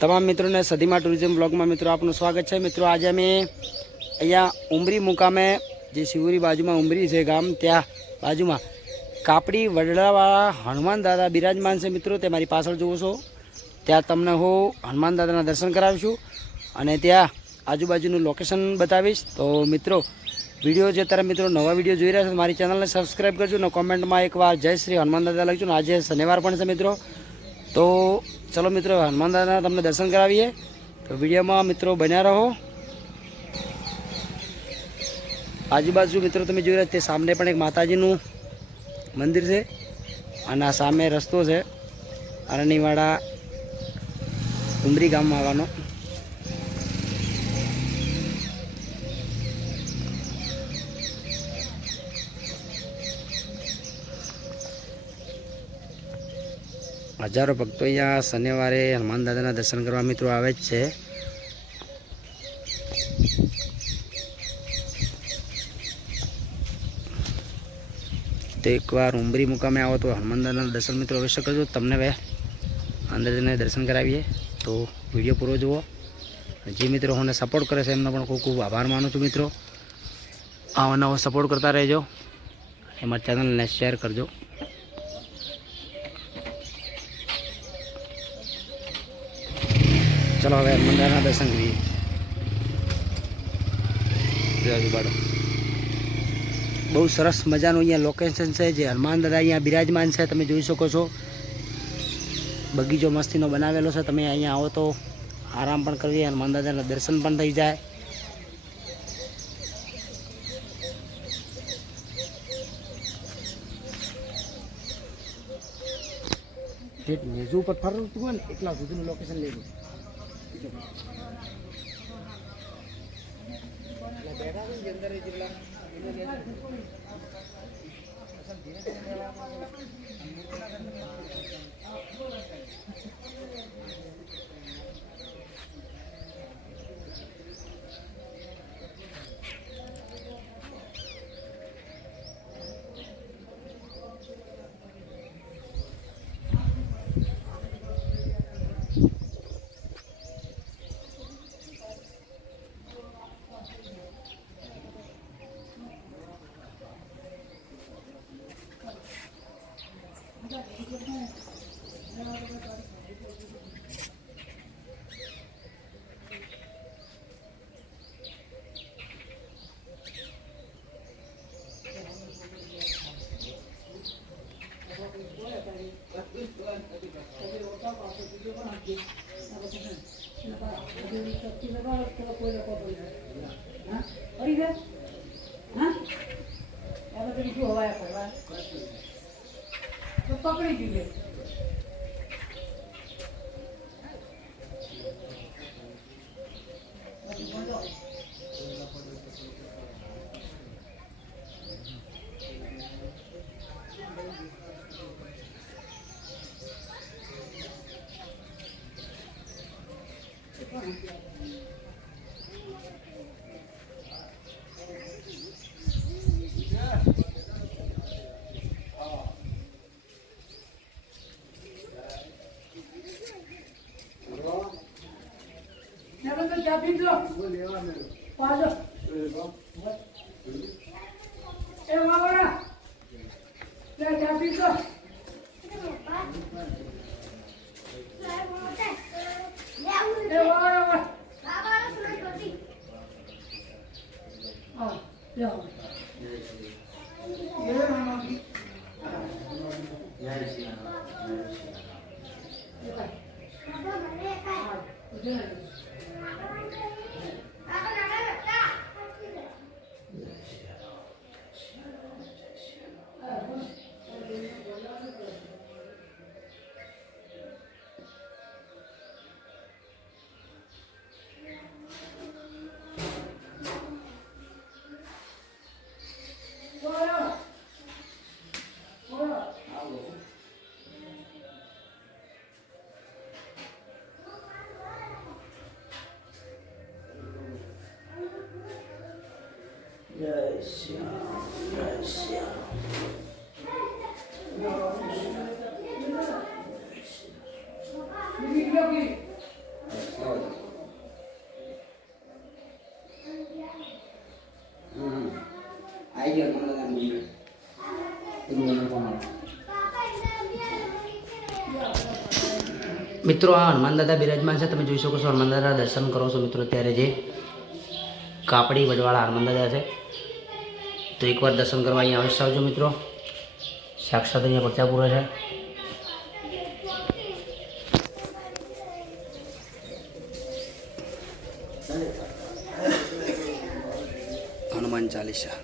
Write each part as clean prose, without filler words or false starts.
તમામ મિત્રોને સદીમાં ટુરિઝમ બ્લોગમાં મિત્રો આપનું સ્વાગત છે। મિત્રો આજે અમે અહીંયા ઉમરી મુકામે જે શિવરી બાજુમાં ઉમરી છે ગામ ત્યાં બાજુમાં કાપડી વડલાવાળા હનુમાન દાદા બિરાજમાન છે। મિત્રો તે મારી પાછળ જુઓ છો ત્યાં તમને હું હનુમાન દાદાના દર્શન કરાવીશું અને ત્યાં આજુબાજુનું લોકેશન બતાવીશ। તો મિત્રો વિડીયો જે તારા મિત્રો નવા વિડીયો જોઈ રહ્યા છે મારી ચેનલને સબસ્ક્રાઈબ કરજો ને કોમેન્ટમાં એકવાર જય શ્રી હનુમાન દાદા લખજો ને આજે શનિવાર પણ છે મિત્રો। તો ચલો મિત્રો હનુમાન દાદાના તમને દર્શન કરાવીએ તો વિડીયોમાં મિત્રો બન્યા રહો। આજુબાજુ મિત્રો તમે જોઈ રહ્યા તે સામે પણ એક માતાજીનું મંદિર છે અને આ સામે રસ્તો છે અરણીવાડા ઉમરી ગામમાં આવવાનો। હજારો ભક્તો અહીંયા શનિવારે હનુમાન દાદાના દર્શન કરવા મિત્રો આવે જ છે। તો એકવાર ઉમરી મુકામે આવો તો હનુમાન દાદાના દર્શન મિત્રો અવશ્ય કરજો। તમને હવે અંદર જઈને દર્શન કરાવીએ તો વિડીયો પૂરો જુઓ। જે મિત્રો મને સપોર્ટ કરે છે એમનો પણ ખૂબ ખૂબ આભાર માનું છું। મિત્રો આવો નવો સપોર્ટ કરતા રહેજો, એમાં ચેનલને શેર કરજો। ચલો હવે હનુમાન દાદાના દર્શન કરીએ। બહુ સરસ મજાનું અહીંયા લોકેશન છે જે હનુમાન દાદા અહીંયા બિરાજમાન છે તમે જોઈ શકો છો। બગીચો મસ્તીનો બનાવેલો છે, તમે અહીંયા આવો તો આરામ પણ કરવી, હનુમાન દાદાના દર્શન પણ થઈ જાય। જે મેજુ ઉપર ફરતું હોય ને એટલા સુધીનું લોકેશન લઈ લો। પકડી દીધે જય શ્યામ જય શ્યામ મિત્રો આ હનુમાન દાદા બિરાજમાન છે, તમે જોઈ શકો છો હનુમાન દાદા દર્શન કરો છો મિત્રો ત્યારે જે કાપડી વડવાળા હનુમાન દાદા છે, તો એકવાર દર્શન કરવા અહીંયા અવશ્ય આવજો મિત્રો. સાક્ષાત અહીંયા પરચા પૂરા છે. હનુમાન ચાલીસા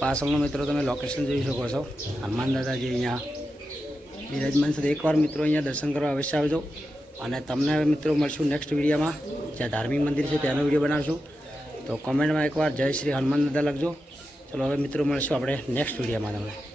પાછળનો મિત્રો તમે લોકેશન જોઈ શકો છો. હનુમાન દાદાજી અહીંયા બિરાજમાન છે. એકવાર મિત્રો અહીંયા દર્શન કરવા અવશ્ય આવજો. અને તમને હવે મિત્રો મળશું નેક્સ્ટ વિડીયોમાં, જ્યાં ધાર્મિક મંદિર છે તેનો વિડીયો બનાવશું. તો કોમેન્ટમાં એકવાર જય શ્રી હનુમાન દાદા લખજો. ચલો હવે મિત્રો મળશું આપણે નેક્સ્ટ વિડીયોમાં તમને.